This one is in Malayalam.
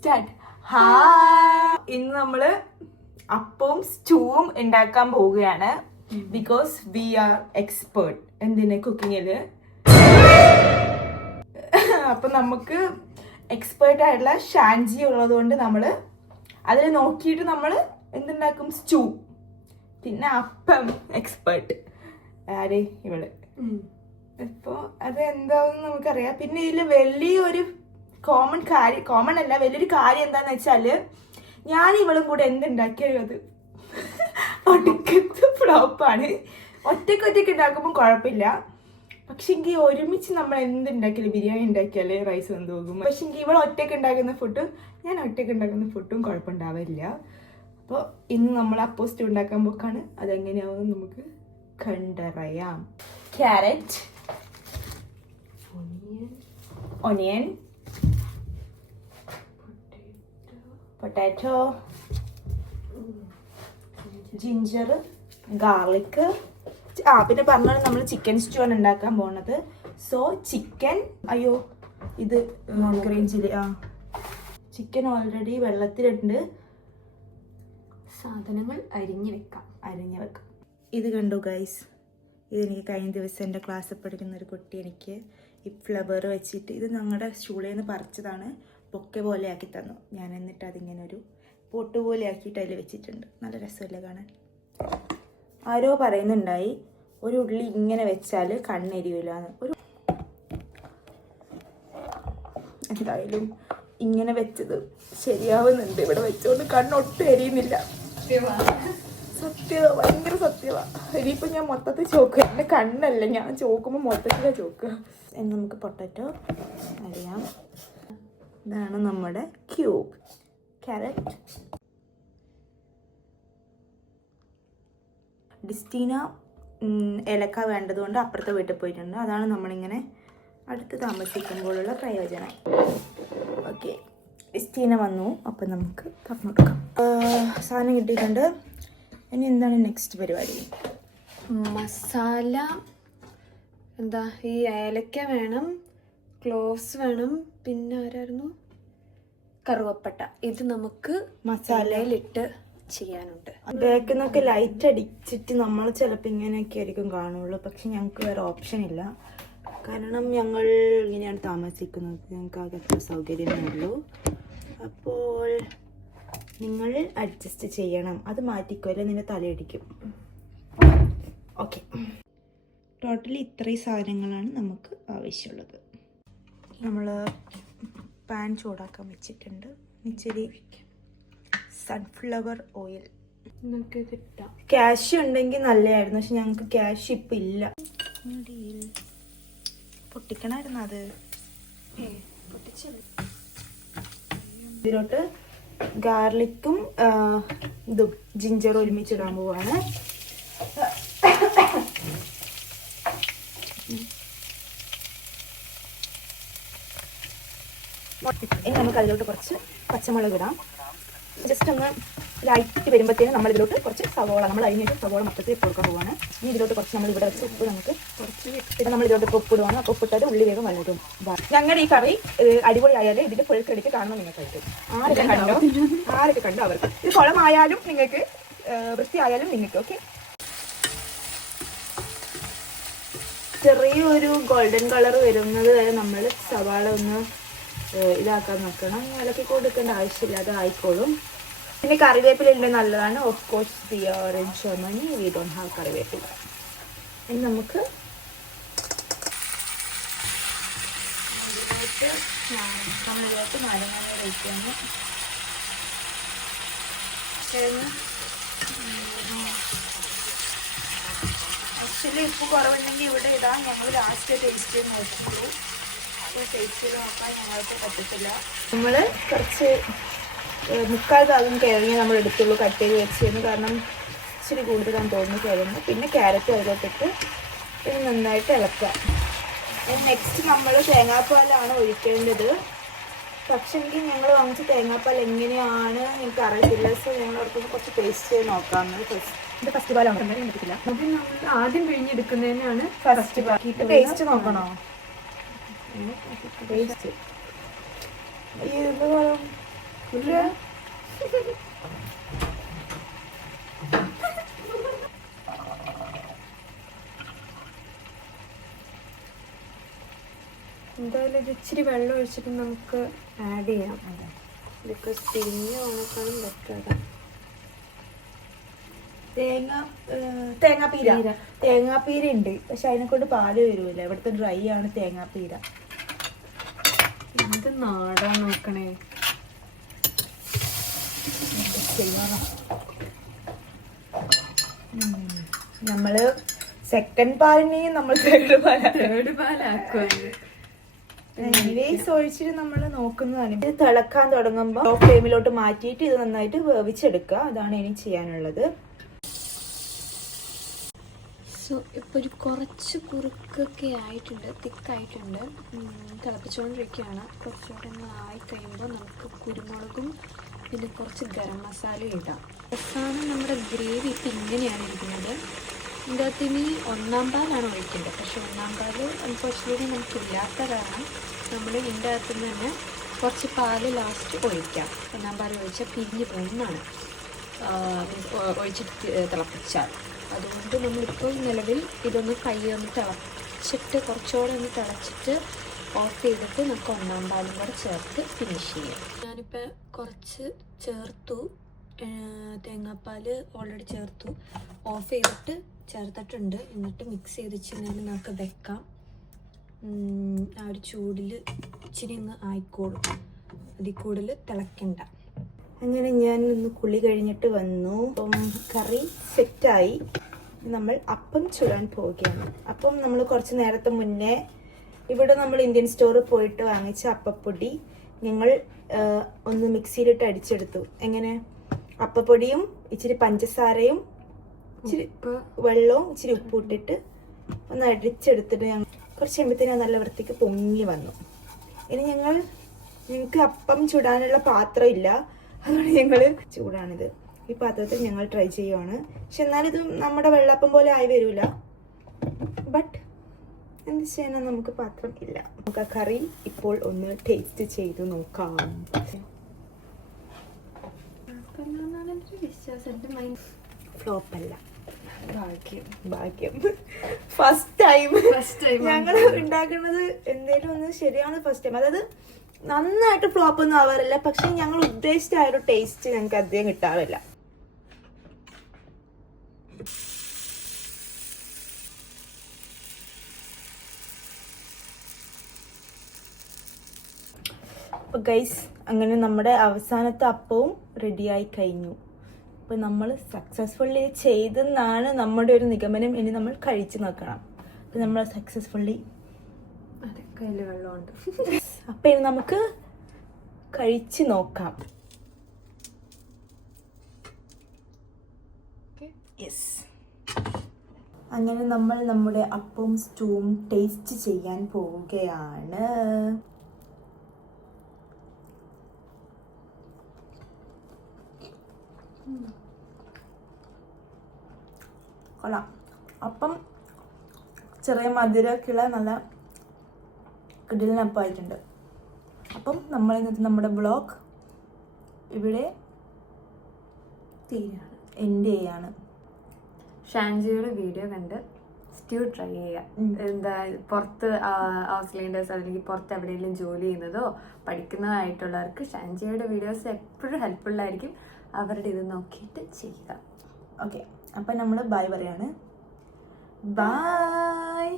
സ്റ്റാർട്ട് ഹാ ഇന്ന് നമ്മൾ അപ്പവും സ്റ്റൂവും ഉണ്ടാക്കാൻ പോവുകയാണ്. ബിക്കോസ് വി ആർ എക്സ്പേർട്ട് എന്തിന് കുക്കിങ്ങിൽ അപ്പൊ നമുക്ക് എക്സ്പേർട്ട് ആയിട്ടുള്ള ഷാൻജി ഉള്ളത് കൊണ്ട് നമ്മൾ അതിൽ നോക്കിയിട്ട് നമ്മൾ എന്തുണ്ടാക്കും? സ്റ്റൂ. പിന്നെ അപ്പം എക്സ്പേർട്ട് ആരെ? ഇവൾ. അപ്പോ അത് എന്താവും നമുക്കറിയാം. പിന്നെ ഇതിൽ വലിയൊരു കോമൺ കാര്യം കോമൺ അല്ല വലിയൊരു കാര്യം എന്താന്ന് വെച്ചാൽ ഞാൻ ഇവളും കൂടെ എന്തുണ്ടാക്കിയാലും അത് ഒടുക്കത്ത് ഫ്ലോപ്പാണ് ഒറ്റയ്ക്ക് ഒറ്റയ്ക്ക് ഉണ്ടാക്കുമ്പോൾ കുഴപ്പമില്ല. പക്ഷെ എങ്കിൽ ഒരുമിച്ച് നമ്മൾ എന്തുണ്ടാക്കിയാലും ബിരിയാണി ഉണ്ടാക്കിയാലേ റൈസ് എന്ത് പോകും പക്ഷെ എങ്കിൽ ഇവൾ ഒറ്റയ്ക്ക് ഉണ്ടാക്കുന്ന ഫുഡും ഞാൻ ഒറ്റയ്ക്ക് ഉണ്ടാക്കുന്ന ഫുഡും കുഴപ്പമുണ്ടാവില്ല. അപ്പോൾ ഇന്ന് നമ്മൾ അപ്പോസ്റ്റ് ഉണ്ടാക്കാൻ പോക്കാണ്. അതെങ്ങനെയാവും നമുക്ക് കണ്ടറിയാം. Carrot onion potato ginger garlic ആ പിന്നെ പറഞ്ഞാൽ നമ്മൾ ചിക്കൻ സ്റ്റൂ ആണ് ഉണ്ടാക്കാൻ പോണത്. സോ ചിക്കൻ അയ്യോ ഇത് ഗ്രീൻ ചില്ലി ആ. ചിക്കൻ ഓൾറെഡി വെള്ളത്തിലുണ്ട് സാധനങ്ങൾ അരിഞ്ഞു വെക്കാം. അരിഞ്ഞ് വെക്കാം. ഇത് കണ്ടു ഗൈസ് ഇതെനിക്ക് കഴിഞ്ഞ ദിവസം എന്റെ ക്ലാസ്സിൽ പഠിക്കുന്ന ഒരു കുട്ടി എനിക്ക് ഈ ഫ്ലവർ വെച്ചിട്ട് ഇത് ഞങ്ങളുടെ സ്കൂളിൽ നിന്ന് പറിച്ചതാണ്. ബൊക്കെ പോലെ ആക്കി തന്നു ഞാൻ എന്നിട്ട് അതിങ്ങനെ ഒരു പൊട്ട് പോലെ ആക്കിയിട്ട് അതിൽ വെച്ചിട്ടുണ്ട്. നല്ല രസമല്ലേ കാണാൻ. ആരോ പറയുന്നുണ്ടായി ഒരു ഉള്ളി ഇങ്ങനെ വെച്ചാൽ കണ്ണെരിയില്ല എന്ന് ഒരു എന്തായാലും ഇങ്ങനെ വെച്ചത് ശരിയാവുന്നുണ്ട്. ഇവിടെ വെച്ചുകൊണ്ട് കണ്ണൊട്ടും എരിയുന്നില്ല. സത്യവാ ഭയങ്കര സത്യവാ. ഇനിയിപ്പോൾ ഞാൻ മൊത്തത്തിൽ ചോക്ക്. എന്റെ കണ്ണല്ല ഞാൻ ചോക്കുമ്പോൾ മൊത്തത്തിലാണ് ചോക്ക്. എന്ന് നമുക്ക് പൊട്ടറ്റോ അറിയാം ഇതാണ് നമ്മുടെ ക്യൂബ്. ക്യാരറ്റ് ഡിസ്റ്റീന ഏലക്ക വേണ്ടതുകൊണ്ട് അപ്പുറത്തെ വീട്ടിൽ പോയിട്ടുണ്ട്. അതാണ് നമ്മളിങ്ങനെ അടുത്ത് താമസിക്കുമ്പോഴുള്ള പ്രയോജനം. ഓക്കെ ഡിസ്റ്റീന വന്നു. അപ്പം നമുക്ക് പറഞ്ഞു കൊടുക്കാം സാധനം കിട്ടിയിട്ടുണ്ട്. ഇനി എന്താണ് നെക്സ്റ്റ് പരിപാടി? മസാല എന്താ ഈ ഏലക്ക വേണം ക്ലോവ്സ് വേണം പിന്നെ ആരായിരുന്നു? കറുവപ്പട്ട. ഇത് നമുക്ക് മസാലയിലിട്ട് ചെയ്യാനുണ്ട്. ബാക്കിൽ നിന്നൊക്കെ ലൈറ്റ് അടിച്ചിട്ട് നമ്മൾ ചിലപ്പോൾ ഇങ്ങനെയൊക്കെ ആയിരിക്കും കാണുള്ളൂ. പക്ഷെ ഞങ്ങൾക്ക് വേറെ ഓപ്ഷൻ ഇല്ല. കാരണം ഞങ്ങൾ ഇങ്ങനെയാണ് താമസിക്കുന്നത്. ഞങ്ങൾക്ക് ആകെ അത്ര സൗകര്യമേ ഉള്ളൂ. അപ്പോൾ നിങ്ങൾ അഡ്ജസ്റ്റ് ചെയ്യണം. അത് മാറ്റിക്കോ അല്ലെ? നിന്റെ തലയടിക്കും ഓക്കെ ടോട്ടലി ഇത്രയും സാധനങ്ങളാണ് നമുക്ക് ആവശ്യമുള്ളത്. നമ്മൾ പാൻ ചൂടാക്കാൻ വെച്ചിട്ടുണ്ട്. ഇച്ചിരി സൺഫ്ലവർ ഓയിൽ നമുക്ക് കിട്ടാം ക്യാഷ് ഉണ്ടെങ്കിൽ നല്ലതായിരുന്നു പക്ഷെ ഞങ്ങൾക്ക് ക്യാഷ് ഇപ്പം ഇല്ല. പൊട്ടിക്കണമായിരുന്നു അത്? ഇതിലോട്ട് ഗാർലിക്കും ഇതും ജിഞ്ചറും ഒരുമിച്ചിടാൻ പോവാണ്. ഇനി നമുക്ക് അതിലോട്ട് കുറച്ച് പച്ചമുളക് ഇടാം. ജസ്റ്റ് ഒന്ന് ലൈറ്റ് വരുമ്പോഴത്തേനും നമ്മൾ ഇതിലോട്ട് കുറച്ച് സവോള നമ്മൾ അരിഞ്ഞിട്ട് സവോള മൊത്തത്തിൽ കൊടുക്കാൻ പോവാണ്. ഇനി ഇതിലോട്ട് കുറച്ച് നമ്മൾ ഇവിടെ വെച്ച് ഉപ്പ് നമുക്ക് കുറച്ച് പിന്നെ നമ്മൾ ഇതിലോട്ട് ഉപ്പ് ഇടുവാണ്. അപ്പോൾ ഉപ്പിട്ടത് ഉള്ളി വേഗം വല്ലതും ഞങ്ങളുടെ ഈ കറി അടിപൊളി അടിപൊളിയായാലും ഇതിന്റെ ഫുൾ ക്രെഡിറ്റ് കാണണം നിങ്ങൾക്കായിട്ട്. ആരൊക്കെ കണ്ടോ? ആരൊക്കെ കണ്ടോ അവർക്ക്? ഇത് കുളമായാലും നിങ്ങൾക്ക് വൃത്തിയായാലും നിങ്ങൾക്ക് ഓക്കെ? ചെറിയൊരു ഗോൾഡൻ കളർ വരുന്നത് വരെ നമ്മൾ സവാള ഒന്ന് ഇതാക്കാൻ നോക്കണം. ഇളക്കി കൊടുക്കേണ്ട ആവശ്യമില്ല അത് ആയിക്കോളും. പിന്നെ കറിവേപ്പില ഉണ്ടെങ്കിൽ നല്ലതാണ് of course the are in we don't have കറിവേപ്പില. ഇനി നമുക്ക് ആക്ച്വലി ഉപ്പ് കുറവുണ്ടെങ്കിൽ ഇവിടെ ഇടാം. ഞങ്ങൾ ലാസ്റ്റ് ടേസ്റ്റ് ചെയ്ത് ടേസ്റ്റ് ഞങ്ങൾക്ക് പറ്റത്തില്ല നമ്മൾ കുറച്ച് മുക്കാൽ ഭാഗം കിഴങ്ങി നമ്മൾ എടുത്തുള്ളൂ കട്ട് ചെയ്ത് വെച്ചിരുന്നു കാരണം ഇച്ചിരി കൂടുതലാണ് തോന്നുന്നു കിഴങ്ങ് പിന്നെ ക്യാരറ്റ് അതിലോട്ടിട്ട് ഇത് നന്നായിട്ട് ഇളക്കുക. നെക്സ്റ്റ് നമ്മൾ തേങ്ങാപ്പാലാണ് ഒഴിക്കേണ്ടത്. പക്ഷെ എനിക്ക് ഞങ്ങൾ വാങ്ങിച്ച തേങ്ങാപ്പാൽ എങ്ങനെയാണ് എനിക്ക് അറിയത്തില്ല സോ ഞങ്ങൾ അവിടുത്തെ കുറച്ച് ടേസ്റ്റ് ചെയ്ത് നോക്കാം ഇത് ഫസ്റ്റ് പാലാണ് പറ്റില്ല നമ്മൾ ആദ്യം പിഴിഞ്ഞെടുക്കുന്നതിനാണ് ഫസ്റ്റ് ടേസ്റ്റ് നോക്കണോ? ഈ എന്തായാലും ഇത് ഇച്ചിരി വെള്ളം ഒഴിച്ചിട്ട് നമുക്ക് ആഡ് ചെയ്യാം. ബിക്കോസ് തിരിഞ്ഞ് ഓണക്കാളും ബെറ്റർ അതാ. തേങ്ങ തേങ്ങാപ്പീര. പീര. തേങ്ങാപ്പീര ഉണ്ട്. പക്ഷെ അതിനെ കൊണ്ട് പാൽ വരൂല ഇവിടുത്തെ ഡ്രൈ ആണ് തേങ്ങാപ്പീര. എന്ത് നാടാ നോക്കണേ. നമ്മൾ സെക്കൻഡ് പാലിനെയും നമ്മൾ തേർഡ് പാല തേർഡ് പാലാക്കുവാണ് എനിവേസ് ഒഴിച്ചിട്ട് നമ്മൾ നോക്കുന്നതാണ്. ഇത് തിളക്കാൻ തുടങ്ങുമ്പോൾ ഫ്ലെയിമിലോട്ട് മാറ്റിയിട്ട് ഇത് നന്നായിട്ട് വേവിച്ചെടുക്കുക. അതാണ് ഇനി ചെയ്യാനുള്ളത്. സോ ഇപ്പോൾ ഒരു കുറച്ച് കുറുക്കൊക്കെ ആയിട്ടുണ്ട് തിക്കായിട്ടുണ്ട്. തിളപ്പിച്ചുകൊണ്ടിരിക്കുകയാണ് കുറച്ചുകൂടെ ഒന്ന് ആയി കഴിയുമ്പോൾ നമുക്ക് കുരുമുളകും പിന്നെ കുറച്ച് ഗരം മസാലയും ഇടാം. അവസാനം നമ്മുടെ ഗ്രേവി ഇപ്പം ഇങ്ങനെയാണ് ഇരിക്കുന്നത്. ഇതിന്റെ അകത്ത് ഇനി ഒന്നാം പാലാണ് ഒഴിക്കേണ്ടത്. പക്ഷേ ഒന്നാം പാൽ അൺഫോർച്ചുനേറ്റ്ലി നമുക്കില്ലാത്ത കാരണം നമ്മൾ ഇതിന്റെ അകത്ത് നിന്ന് തന്നെ കുറച്ച് പാൽ ലാസ്റ്റ് ഒഴിക്കാം. ഒന്നാം പാൽ ഒഴിച്ചാൽ പിരിഞ്ഞ് പോകുന്നതാണ്. ഒഴിച്ചിട്ട് തിളപ്പിച്ചാൽ. അതുകൊണ്ട് നമ്മളിപ്പോൾ നിലവിൽ ഇതൊന്ന് കൈ ഒന്ന് തിളച്ചിട്ട് കുറച്ചുകൂടെ ഒന്ന് തിളച്ചിട്ട് ഓഫ് ചെയ്തിട്ട് നമുക്ക് ഒന്നാം പാലും കൂടെ ചേർത്ത് ഫിനിഷ് ചെയ്യാം. ഞാനിപ്പോൾ കുറച്ച് ചേർത്തു. തേങ്ങാപ്പാൽ ഓൾറെഡി ചേർത്തു. ഓഫ് ചെയ്തിട്ട് ചേർത്തിട്ടുണ്ട്. എന്നിട്ട് മിക്സ് ചെയ്ത് കഴിഞ്ഞാൽ നമുക്ക് വെക്കാം. ആ ഒരു ചൂടിൽ ഇച്ചിരി അങ്ങ് ആയിക്കോളും. അതിൽ കൂടുതൽ തിളക്കണ്ട. അങ്ങനെ ഞാൻ ഒന്ന് കുളി കഴിഞ്ഞിട്ട് വന്നു. അപ്പം കറി സെറ്റായി. നമ്മൾ അപ്പം ചുടാൻ പോവുകയാണ്. അപ്പം നമ്മൾ കുറച്ച് നേരത്തെ മുന്നേ ഇവിടെ നമ്മൾ ഇന്ത്യൻ സ്റ്റോറിൽ പോയിട്ട് വാങ്ങിച്ച അപ്പപ്പൊടി ഞങ്ങൾ ഒന്ന് മിക്സിയിലിട്ട് അടിച്ചെടുത്തു. എങ്ങനെ? അപ്പപ്പൊടിയും ഇച്ചിരി പഞ്ചസാരയും ഇച്ചിരി വെള്ളവും ഇച്ചിരി ഉപ്പും ഇട്ടിട്ട് ഒന്ന് അടിച്ചെടുത്തിട്ട് ഞങ്ങൾ കുറച്ച് കഴിയുമ്പോഴത്തേനും നല്ല വൃത്തിക്ക് പൊങ്ങി വന്നു. ഇനി ഞങ്ങൾ ഞങ്ങൾക്ക് അപ്പം ചുടാനുള്ള പാത്രം ഇല്ല. അതുകൊണ്ട് ഞങ്ങൾ ചൂടാണിത്. ഈ പാത്രത്തിൽ ഞങ്ങൾ ട്രൈ ചെയ്യുവാണ്. പക്ഷെ എന്നാലിത് ഇത് നമ്മുടെ വെള്ളപ്പം പോലെ ആയി വരില്ല ബട്ട് എന്ത് ചെയ്യാനാ നമുക്ക് പാത്രം ഇല്ല. നമുക്ക് ആ കറി ഇപ്പോൾ ഒന്ന് ടേസ്റ്റ് ചെയ്ത് നോക്കാം. ഫ്ലോപ്പല്ല. ഭാഗ്യം. ഭാഗ്യം. ഫസ്റ്റ് ടൈം ഫസ്റ്റ് ടൈം ഞങ്ങൾ ഉണ്ടാക്കുന്നത് എന്തേലും ഒന്ന് ശരിയാണ് ഫസ്റ്റ് ടൈം അതായത് നന്നായിട്ട് ഫ്ലോപ്പ് ഒന്നും ആവാറില്ല. പക്ഷെ ഞങ്ങൾ ഉദ്ദേശിച്ച ആ ഒരു ടേസ്റ്റ് ഞങ്ങൾക്ക് അധികം കിട്ടാറില്ല. അപ്പൊ ഗൈസ് അങ്ങനെ നമ്മുടെ അവസാനത്തെ അപ്പവും റെഡിയായി കഴിഞ്ഞു. ഇപ്പൊ നമ്മൾ സക്സസ്ഫുള്ളി ചെയ്തെന്നാണ് നമ്മുടെ ഒരു നിഗമനം. ഇനി നമ്മൾ കഴിച്ചു നോക്കണം. അപ്പൊ നമ്മൾ സക്സസ്ഫുള്ളി അതെ കയ്യിൽ വെള്ളമുണ്ട്. അപ്പൊ ഇനി നമുക്ക് കഴിച്ച് നോക്കാം. യെസ് അങ്ങനെ നമ്മൾ നമ്മുടെ അപ്പവും സ്റ്റൂവും ടേസ്റ്റ് ചെയ്യാൻ പോവുകയാണ്. കൊള്ളാം. അപ്പം ചെറിയ മധുരമൊക്കെയുള്ള നല്ല കിടിലനപ്പമായിട്ടുണ്ട് അപ്പം നമ്മൾ ഇന്നത്തെ നമ്മുടെ ബ്ലോഗ് ഇവിടെ തീരാണ് എന്റെ ആണ് ഷാൻജിയുടെ വീഡിയോ കണ്ട് സ്റ്റ്യൂ ട്രൈ ചെയ്യുക. എന്താ പുറത്ത് ഹൗസ്ലേണ്ടേഴ്സ് അല്ലെങ്കിൽ പുറത്ത് എവിടെയെങ്കിലും ജോലി ചെയ്യുന്നതോ പഠിക്കുന്നതായിട്ടുള്ളവർക്ക് ഷാൻജിയുടെ വീഡിയോസ് എപ്പോഴും ഹെൽപ്ഫുൾ ആയിരിക്കും. അവരുടെ ഇത് നോക്കിയിട്ട് ചെയ്യുക. ഓക്കെ അപ്പം നമ്മൾ ബൈ പറയാണ്. ബൈ